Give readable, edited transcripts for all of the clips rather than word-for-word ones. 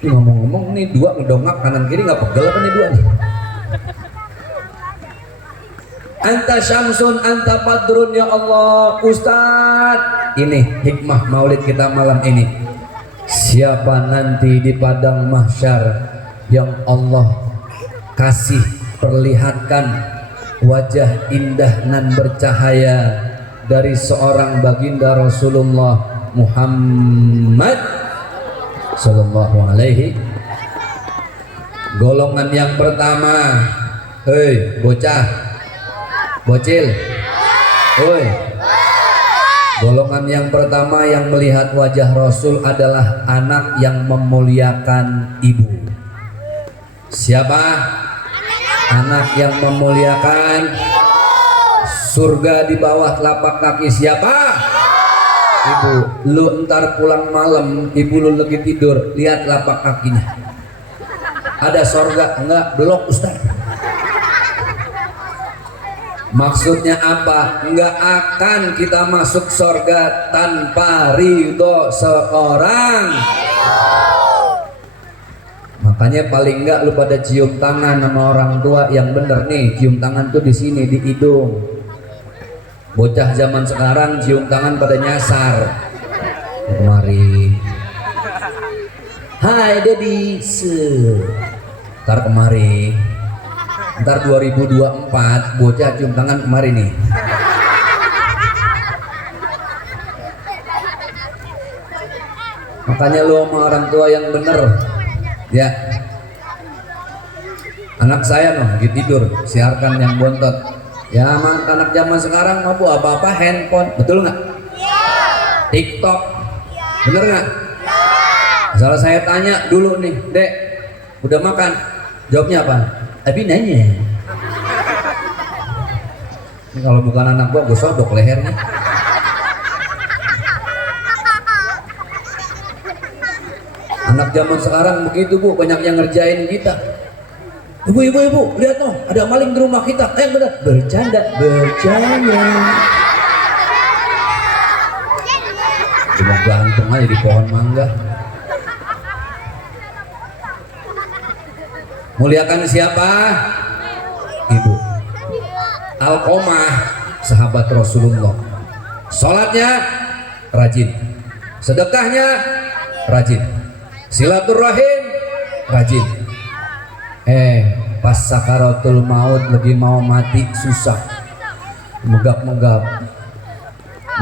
Ngomong-ngomong nih dua ngedongak kanan kiri nggak pegel apa nih dua nih? Anta syamsun anta badrun ya Allah. Ustadz, ini hikmah maulid kita malam ini. Siapa nanti di padang mahsyar yang Allah kasih perlihatkan wajah indah nan bercahaya dari seorang baginda Rasulullah Muhammad sallallahu alaihi. Golongan yang pertama, hei bocah bocil, oi. Golongan yang pertama yang melihat wajah Rasul adalah anak yang memuliakan ibu. Siapa? Anak yang memuliakan. Surga di bawah telapak kaki siapa? Ibu. Lu entar pulang malam, ibu lu lagi tidur, lihat telapak kakinya. Ada surga? Enggak, belum Ustaz. Maksudnya apa? Enggak akan kita masuk surga tanpa ridho seorang. Makanya paling enggak lu pada cium tangan sama orang tua yang bener nih. Cium tangan tuh di sini di hidung. Bocah zaman sekarang cium tangan pada nyasar. Kemari. Hai Dedi. Ntar kemari. Ntar 2024 bocah cium tangan kemarin nih. Makanya lu sama orang tua yang bener ya. Anak saya noh lagi tidur, siarkan yang bontot. Ya anak zaman sekarang mau apa-apa handphone, betul nggak? TikTok, bener nggak? Salah saya tanya dulu nih, Dek, udah makan? Jawabnya apa? Abi nanya. Ini kalau bukan anak gua sodok lehernya. Anak zaman sekarang begitu Bu, banyak yang ngerjain kita. Ibu, lihat noh, ada maling di rumah kita. Bener, bercanda. Cuma gantung aja di pohon mangga. Muliakan siapa? Ibu. Alqomah, sahabat Rasulullah. Sholatnya rajin, sedekahnya rajin, silaturahim rajin. Pas sakaratul maut lagi mau mati susah, megap-megap.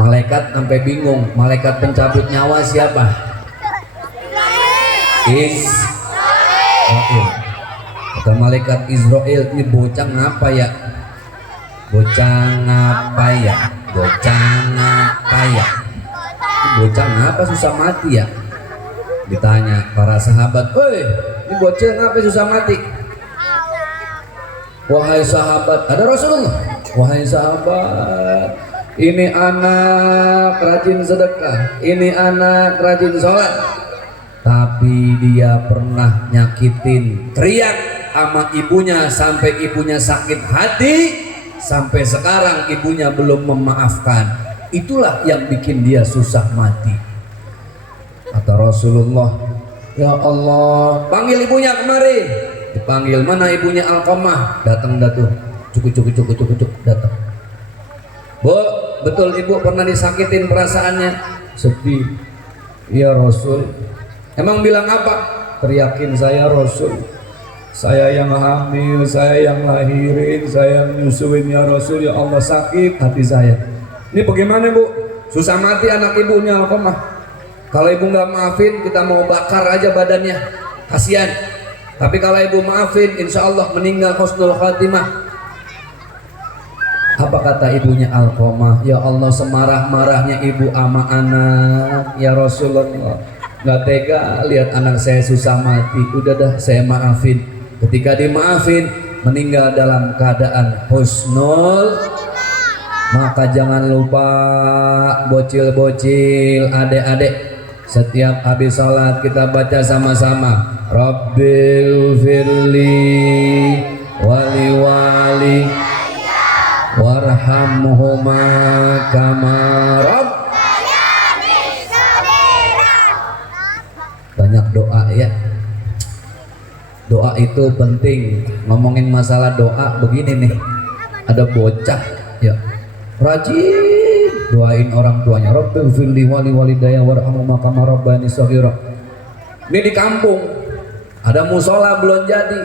Malaikat sampai bingung. Malaikat pencabut nyawa siapa? Israil. Kata malaikat Israel, ini bocah ngapa ya? Bocah ngapa susah mati ya? Ditanya para sahabat, "Woi, ini bocah ngapa susah mati?" Wahai sahabat, ada Rasulullah. Wahai sahabat, ini anak rajin sedekah, ini anak rajin sholat, tapi dia pernah nyakitin, teriak sama ibunya sampai ibunya sakit hati, sampai sekarang ibunya belum memaafkan. Itulah yang bikin dia susah mati. Kata Rasulullah, ya Allah, panggil ibunya kemari. Dipanggil, mana ibunya Alqomah? Datang tuh, cukup datang. Bu, betul ibu pernah disakitin perasaannya? Sedih. Ya Rasul. Emang bilang apa? Teriakin saya Rasul. Saya yang hamil, saya yang lahirin, saya yang nyusuin ya Rasul. Ya Allah, sakit hati saya. Ini bagaimana Bu? Susah mati anak ibunya Alqomah. Kalau ibu nggak maafin, kita mau bakar aja badannya, kasihan. Tapi kalau ibu maafin, insya Allah meninggal husnul khatimah. Apa kata ibunya Alqomah? Ya Allah, semarah-marahnya ibu ama anak, ya Rasulullah, nggak tega lihat anak saya susah mati. Udah dah, saya maafin. Ketika dimaafin, meninggal dalam keadaan husnul. Maka jangan lupa bocil-bocil, adik-adik, setiap habis sholat kita baca sama-sama, Rabbil firli wali wali warhamhuma kama Rabb. Banyak doa ya. Doa itu penting. Ngomongin masalah doa begini nih, ada bocah ya rajin doain orang tuanya, Rabbighfirli wali walidayya warhamhuma kama rabbayani shaghira. Ini di kampung ada musola belum jadi.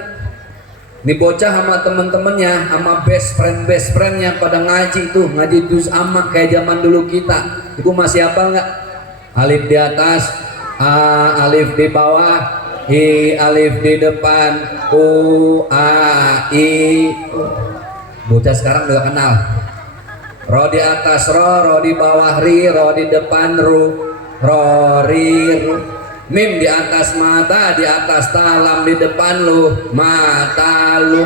Ini bocah sama temen-temennya, sama best friendnya pada ngaji tuh, ngaji juz amma kayak zaman dulu kita. Itu masih apa enggak? Alif di atas, A, alif di bawah, I, alif di depan, U, A, I. Bocah sekarang udah kenal. Ro di atas ro di bawah ri, ro di depan ru, ro ri ru. Mim di atas mata, di atas talam, di depan lu, mata lu.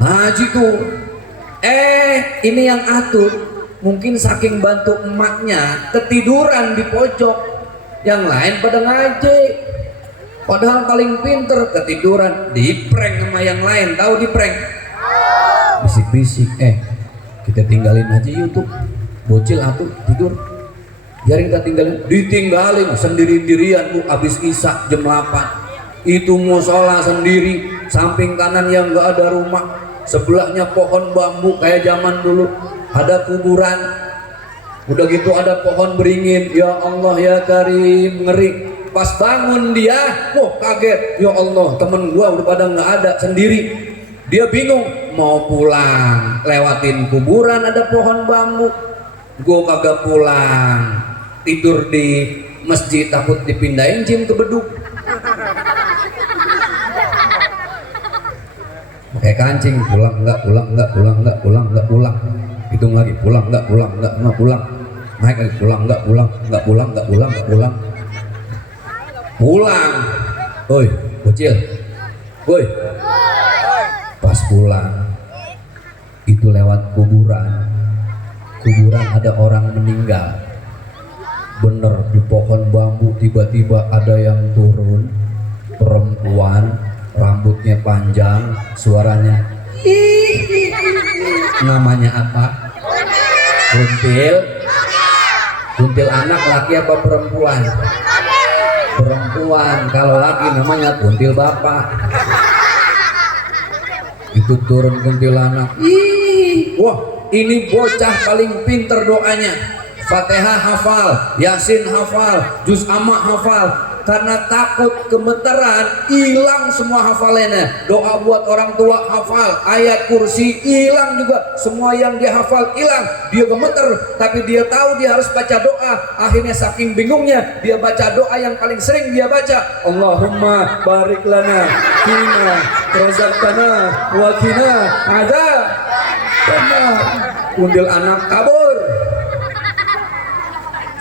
Ngaji tuh. Ini yang atur mungkin saking bantu emaknya ketiduran di pojok, yang lain pada ngaji, padahal paling pinter ketiduran, di prank sama yang lain. Tahu di prank? Bisik-bisik, kita tinggalin aja YouTube, bocil atuh tidur, biarin kita ditinggalin sendiri-dirian tuh. Abis isya jam 8 itu musola sendiri, samping kanan yang gak ada rumah, sebelahnya pohon bambu kayak zaman dulu, ada kuburan, udah gitu ada pohon beringin. Ya Allah ya Karim, ngeri. Pas bangun dia, wah kaget, ya Allah temen gua udah pada nggak ada, sendiri. Dia bingung mau pulang, lewatin kuburan ada pohon bambu, gua kagak pulang, tidur di masjid takut dipindahin jin ke beduk. Pakai kancing, pulang enggak, pulang enggak, pulang enggak, pulang enggak, pulang. Hitung lagi, pulang enggak, pulang enggak, enggak pulang. Naik lagi, pulang enggak, pulang enggak, pulang enggak, pulang enggak, pulang. Pulang. Woi, bocil. Woi. Pas pulang itu lewat kuburan. Kuburan ada orang meninggal. Bener di pohon bambu tiba-tiba ada yang turun, perempuan, rambutnya panjang, suaranya namanya apa? Kuntil. Kuntil anak laki apa perempuan? Perempuan. Kalau laki namanya kuntil bapak. Itu turun kuntilanak. Wah, ini bocah paling pinter doanya. Fatihah hafal, Yasin hafal, juz amma hafal. Karena takut gemeteran, hilang semua hafalannya. Doa buat orang tua hafal, ayat kursi hilang juga, semua yang dia hafal hilang. Dia gemeter, tapi dia tahu dia harus baca doa. Akhirnya saking bingungnya, dia baca doa yang paling sering dia baca, Allahumma barik lana fima razaqtana wa qina adzab. Benar. Kuntil anak kabur.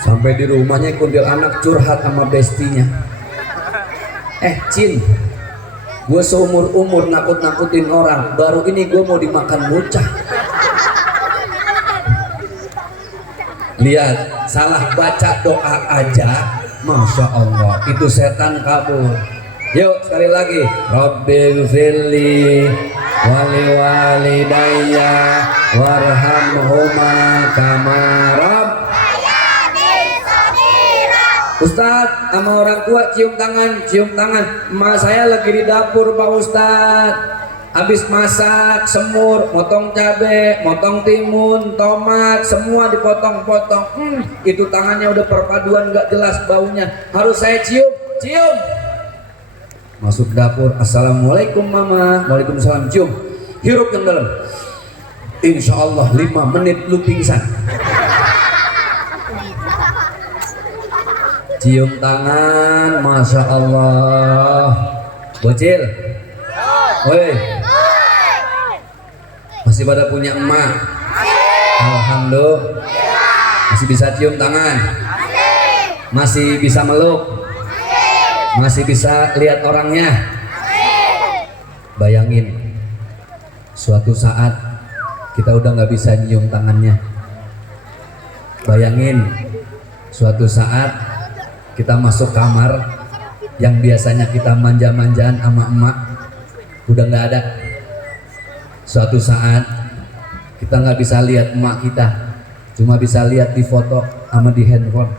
Sampai di rumahnya kuntil anak curhat sama bestinya. Cin, gue seumur-umur nakut-nakutin orang, baru ini gue mau dimakan bocah. Lihat, salah baca doa aja, Masya Allah, itu setan kabur. Yuk sekali lagi, Rabbighfirli wali walidayya warhamhuma kama rabbayani. Ustadz, sama orang tua cium tangan, cium tangan. Emak saya lagi di dapur Pak Ustadz, habis masak semur, motong cabe, motong timun, tomat, semua dipotong-potong. Itu tangannya udah perpaduan gak jelas baunya, harus saya cium, cium. Masuk dapur, assalamualaikum mama. Waalaikumsalam. Cium, hirup yang dalam. Insya Allah 5 menit lu pingsan. Cium tangan, Masya Allah. Bocil, woi, masih pada punya emak? Alhamdulillah. Masih bisa cium tangan? Masih bisa meluk? Masih bisa lihat orangnya? Bayangin, suatu saat kita udah nggak bisa nyium tangannya. Bayangin, suatu saat kita masuk kamar yang biasanya kita manja-manjaan sama emak, udah nggak ada. Suatu saat kita nggak bisa lihat emak kita, cuma bisa lihat di foto sama di handphone.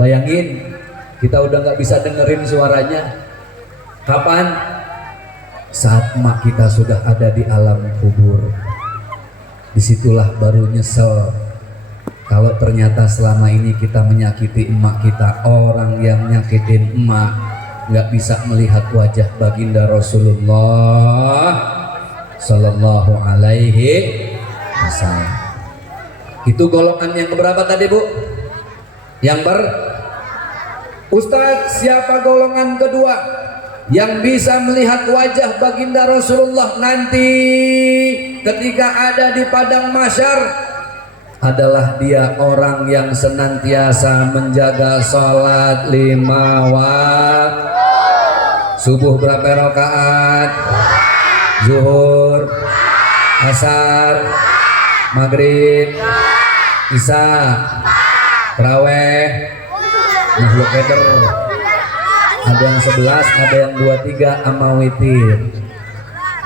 Bayangin, kita udah nggak bisa dengerin suaranya, Kapan? Saat emak kita sudah ada di alam kubur. Disitulah baru nyesel kalau ternyata selama ini kita menyakiti emak kita. Orang yang nyakitin emak nggak bisa melihat wajah baginda Rasulullah Sallallahu Alaihi Wasallam. Itu golongan yang keberapa tadi, Bu? Yang Ustadz, siapa golongan kedua yang bisa melihat wajah baginda Rasulullah nanti ketika ada di padang mahsyar? Adalah dia orang yang senantiasa menjaga sholat 5 waktu. Subuh berapa rakaat? Zuhur, asar, maghrib, isya, taraweh, makhluk keder. Ada yang 11, ada yang 23 sama witir.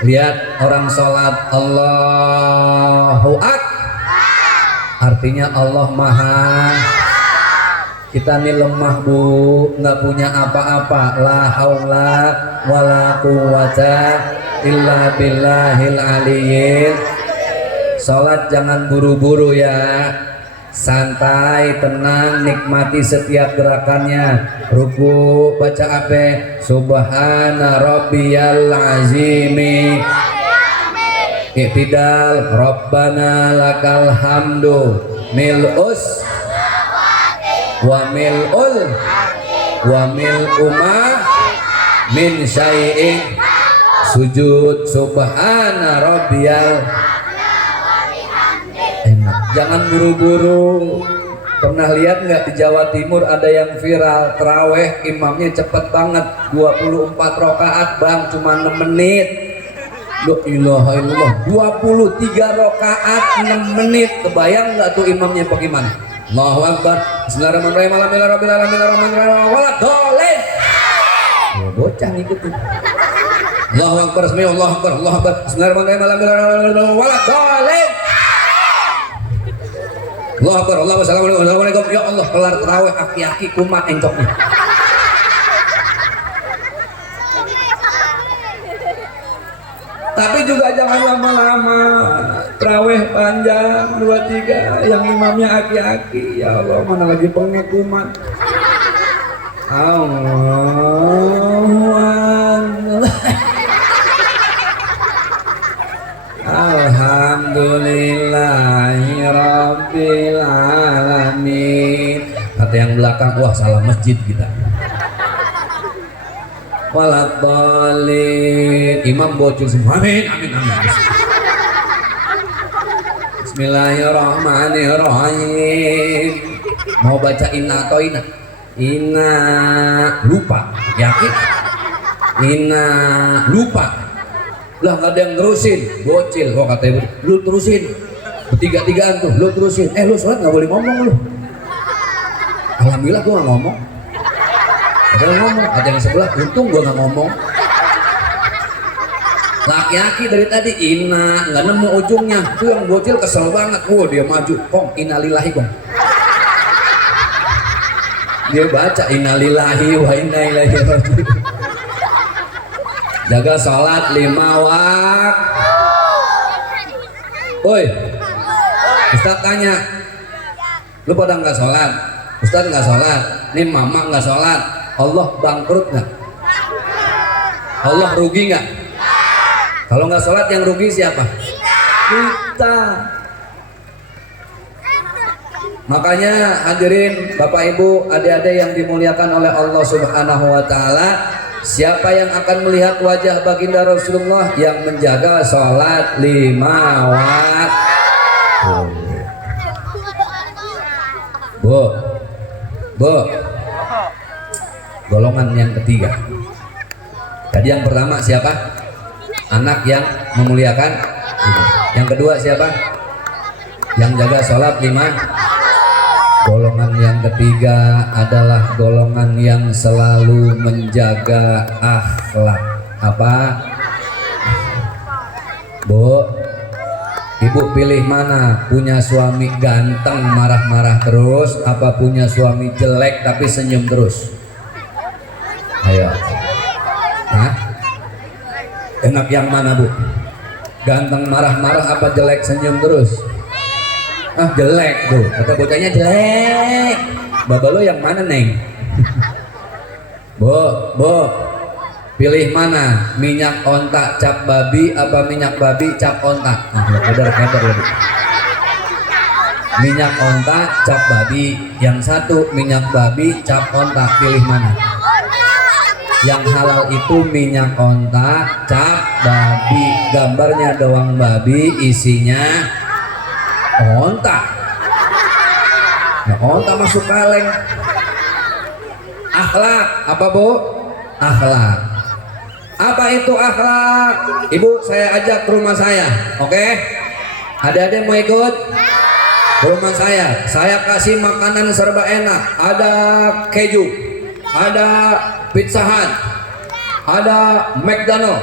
Lihat orang sholat Allahu Akbar, artinya Allah maha. Kita nih lemah, Bu, nggak punya apa-apa. La haula wala quwata illa billahil aliyyil. Sholat jangan buru-buru ya, santai, tenang, nikmati setiap gerakannya. Ruku baca apa? Subhana rabbiyal azimi. Iktidal Rabbana lakal hamdu mil'us wa mil'ul wa mil'uma min syai'in. Sujud subhana rabbiyal. Enak, jangan buru-buru. Pernah lihat nggak di Jawa Timur ada yang viral taraweh imamnya cepet banget 24 rakaat bang, cuma 6 menit. La ilaha illallah, 23 rakaat 6 menit. Kebayang nggak tuh imamnya bagaimana? Allahu Akbar. Bismillahirrahmanirrahim. Alhamdulillahirabbil alamin arrahmanirrahim waladhdallin. Bocah ngikutin. Allahu Akbar, Allahu Akbar, Allahu Akbar. Bismillahirrahmanirrahim. Alhamdulillahirabbil waladhdallin. Allahu Akbar, Allahu Akbar. Assalamualaikum. Ya Allah, kelar tarawih aki-aki kumat encoknya. Tapi juga jangan lama-lama. Tarawih panjang 23 yang imamnya aki-aki. Ya Allah, mana lagi pengekuman. Allahu Akbar. Alhamdulillahirabbil alamin. Kata yang belakang, wah salah masjid kita. Waladhdallin. Imam bocil semua. Amin, amin, amin. Bismillahirrahmanirrahim. Mau baca inna atau ina? Inna lupa. Yakin? Inna lupa. Lah nggak ada yang terusin, bocil. Kok kata ibu, lu terusin. Bertiga-tigaan tuh, lu terusin. Lu sholat nggak boleh ngomong lu. Alhamdulillah gua nggak ngomong. Ada yang ngomong, ada yang sebelah. Untung gua nggak ngomong. Laki-laki dari tadi ina nggak nemu ujungnya. Tuh yang bocil kesel banget. Wah dia maju, kong innalillahi kong. Dia baca innalillahi wa inna ilaihi raji'un. Jaga sholat 5 waktu. Woi, Ustaz tanya, lu pada nggak sholat? Ustaz nggak sholat, nih mama nggak sholat. Allah bangkrut nggak? Allah rugi nggak? Kalau nggak sholat yang rugi siapa? Kita. Makanya hadirin Bapak Ibu, adik-adik yang dimuliakan oleh Allah Subhanahu wa taala, siapa yang akan melihat wajah baginda Rasulullah yang menjaga sholat 5 waktu? Bu, golongan yang ketiga. Tadi yang pertama siapa? Anak yang memuliakan. Yang kedua siapa? Yang jaga sholat 5. Golongan yang ketiga adalah golongan yang selalu menjaga akhlak. Apa? Bu, ibu pilih mana? Punya suami ganteng marah-marah terus, apa punya suami jelek tapi senyum terus? Ayo. Hah? Enak yang mana Bu? Ganteng marah-marah apa jelek senyum terus? Ah jelek tuh, kata bocahnya jelek. Baba lo yang mana Neng? Bu, pilih mana? Minyak onta cap babi apa minyak babi cap onta? Nah, keder lagi. Minyak onta cap babi, yang satu minyak babi cap onta, pilih mana? Yang halal itu minyak onta cap babi, gambarnya doang babi, isinya onta. Nah, onta masuk kaleng. Akhlak apa Bu? Akhlak. Apa itu akhlak? Ibu saya ajak ke rumah saya, oke? Ada mau ikut? Ke rumah saya kasih makanan serba enak. Ada keju, ada Pizza Hut, ada McDonald,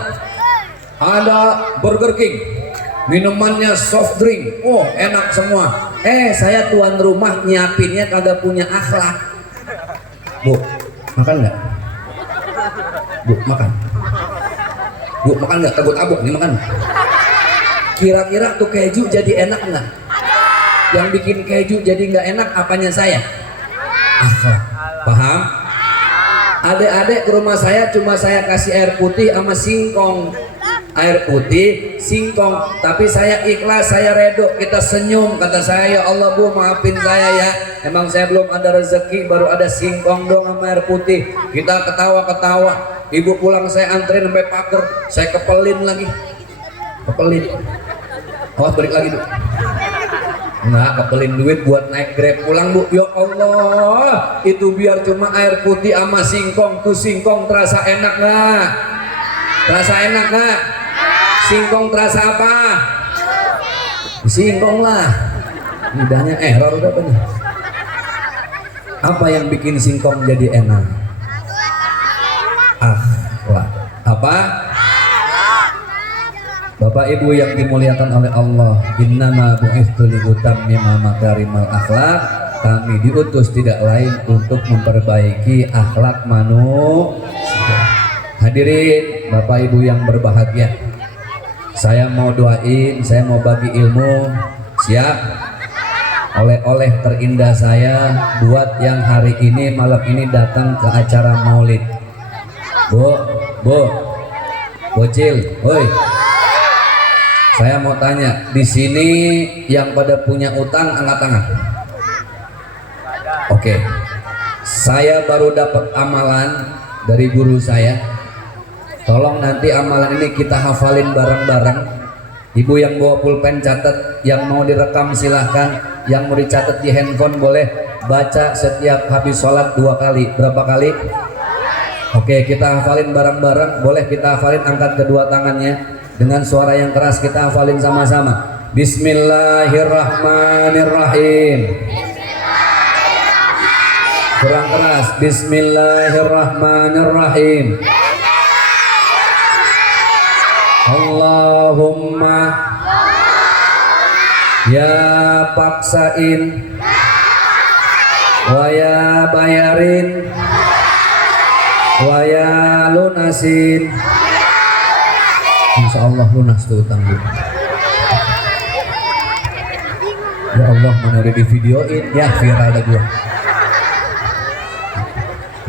ada Burger King, minumannya soft drink, oh enak semua. Saya tuan rumah nyiapinnya kagak punya akhlak. Bu, makan nggak? Bu, makan. Bu, makan nggak? Takut abuk nih makan. Kira-kira tuh keju jadi enak nggak? Yang bikin keju jadi nggak enak apanya saya? Akhlak. Paham? Adik-adik ke rumah saya cuma saya kasih air putih sama singkong. Air putih, singkong, tapi saya ikhlas, saya redo, kita senyum. Kata saya, ya Allah Bu, maafin saya ya, emang saya belum ada rezeki, baru ada singkong dong sama air putih. Kita ketawa-ketawa. Ibu pulang saya anterin sampai pagar, saya kepelin lagi, kepelin. Oh balik lagi Bu. Enggak, kepelin duit buat naik Grab pulang Bu. Ya Allah, itu biar cuma air putih sama singkong. Tuh singkong terasa enak nggak? Terasa enak nggak? Singkong terasa apa? Singkong lah. Lidahnya error udah bener. Apa yang bikin singkong jadi enak? Akhlak. Apa? Bapak Ibu yang dimuliakan oleh Allah, innama bu'itsu liutammima makarimal akhlak. Kami diutus tidak lain untuk memperbaiki akhlak manusia. Hadirin Bapak Ibu yang berbahagia, saya mau doain, saya mau bagi ilmu. Siap? Oleh-oleh terindah saya buat yang hari ini malam ini datang ke acara maulid. Bu, bocil, woi. Saya mau tanya, di sini yang pada punya utang angkat tangan. Oke. Saya baru dapat amalan dari guru saya. Tolong nanti amalan ini kita hafalin bareng-bareng. Ibu yang bawa pulpen catat, yang mau direkam silahkan, yang mau dicatat di handphone boleh. Baca setiap habis sholat 2 kali. Berapa kali? Oke, kita hafalin bareng-bareng. Boleh kita hafalin, angkat kedua tangannya. Dengan suara yang keras kita hafalin sama-sama. Bismillahirrahmanirrahim. Kurang keras. Bismillahirrahmanirrahim. Allahumma ya paksain wa ya bayarin wa ya lunasin. Insya Allah lunas tuh utang lu. Ya Allah, mana udah di videoin ya, viral dah gua.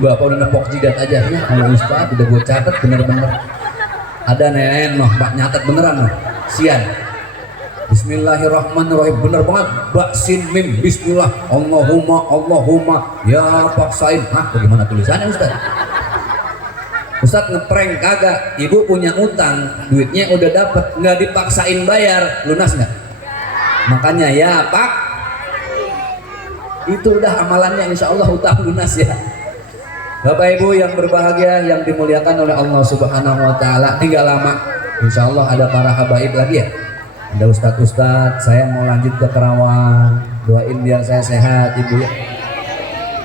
Bapak udah nepok jidat aja ya, kalau Ustaz udah gua catat bener-bener. Ada nenen mah, Pak nyatet beneran mah. Sian. Bismillahirrahmanirrahim, bener banget. Baksin mim bismillah. Allahumma ya paksain. Hah, bagaimana tulisannya Ustaz? Ustaz ngeprank kagak. Ibu punya utang, duitnya udah dapet, nggak dipaksain bayar, lunas nggak? Makanya ya Pak, itu udah amalannya, insya Allah utang lunas ya. Bapak Ibu yang berbahagia, yang dimuliakan oleh Allah Subhanahu Wa Taala, tinggal lama, insya Allah ada para habaib lagi ya. Ada ustadz, saya mau lanjut ke Kerawang, doain biar saya sehat Ibu ya.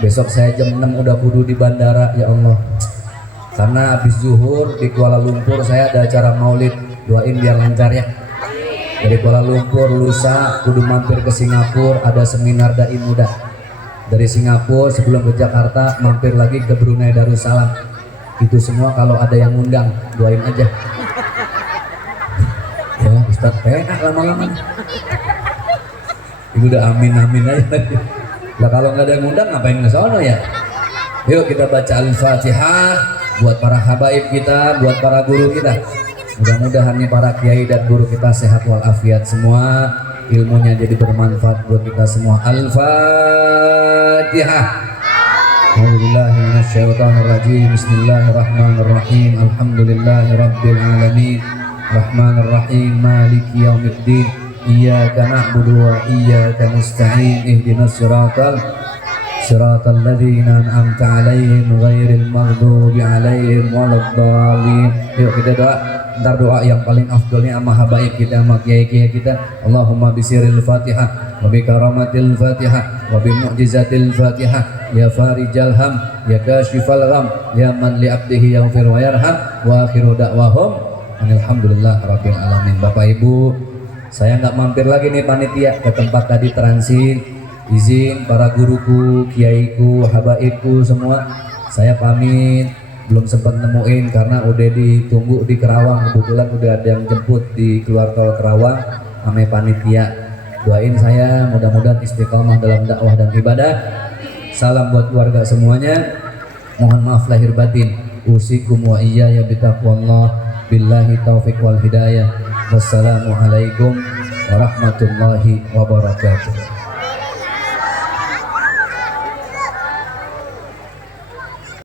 Besok saya jam 6 udah kudu di bandara ya Allah. Karena habis zuhur di Kuala Lumpur saya ada acara maulid, doain biar lancar ya. Dari Kuala Lumpur lusa kudu mampir ke Singapura, ada seminar dai muda. Dari Singapura sebelum ke Jakarta mampir lagi ke Brunei Darussalam. Itu semua kalau ada yang ngundang doain aja ya Ustadz. Lama-lama ibu udah amin aja lah, kalau nggak ada yang ngundang ngapain ke sono ya. Yuk kita baca Al-Fatihah buat para habaib kita, buat para guru kita. Mudah-mudahan nih para kiai dan guru kita sehat walafiat semua, ilmunya jadi bermanfaat buat kita semua. Al-Fatihah. A'udzubillahi minasyaitonirrajim. Bismillahirrahmanirrahim. Alhamdulillahirabbil alamin. Rahmanirrahim. Maliki yaumiddin. Iyyaka na'budu wa iyyaka nasta'in. Ihdinas siratal ladzina an'amta 'alaihim ghairil maghdubi 'alaihim waladdallin. Yuk kita doa. Ntar doa yang paling afdolnya sama habaib kita, sama kiai-kiai kita. Allahumma bisiril Fatihah wa bi karamatil Fatihah wa bi mu'jizatil Fatihah ya farijal ham ya kashifal gham ya man li abdihi yaghfir wa yarham wa akhiru da'wahum alhamdulillah rabbil alamin. Bapak Ibu, saya nggak mampir lagi nih panitia ke tempat tadi transit. Izin para guruku, kiaiku, habaibku semua, saya pamit. Belum sempat nemuin karena udah ditunggu di Kerawang. Kebetulan udah ada yang jemput di keluar tol Kerawang ame panitia. Doain saya mudah-mudahan istiqomah dalam dakwah dan ibadah. Salam buat keluarga semuanya. Mohon maaf lahir batin. Usikum wa iyaya bitaqwallah. Billahi taufiq wal hidayah. Wassalamualaikum warahmatullahi wabarakatuh.